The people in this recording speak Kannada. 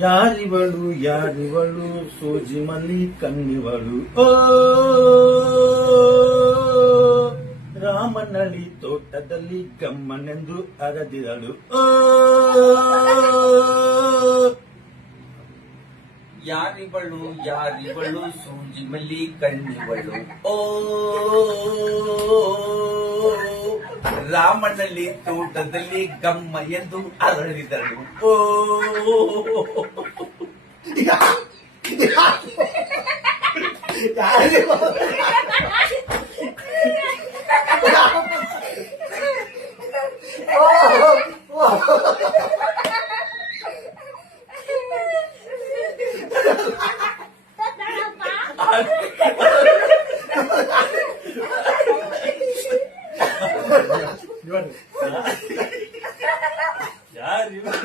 ಯಾರಿವಳು ಯಾರಿವಳು ಸೂಜಿ ಮಲ್ಲಿ ಕಣ್ಣಿವಳು ಓ ರಾಮನಳ್ಳಿ ತೋಟದಲ್ಲಿ ಗಮ್ಮನೆಂದು ಅರದಿರಳು ಓ ಯಾರಿವಳು ಯಾರಿವಳು ಸೂಜಿ ಮಲ್ಲಿ ಕಣ್ಣಿವಳು ಓ ರಾಮನಲ್ಲಿ ತೋಟದಲ್ಲಿ ಗಮ್ಮ ಎಂದು ಅರಳಿದಳು ಓ ಯಾರಿವಳು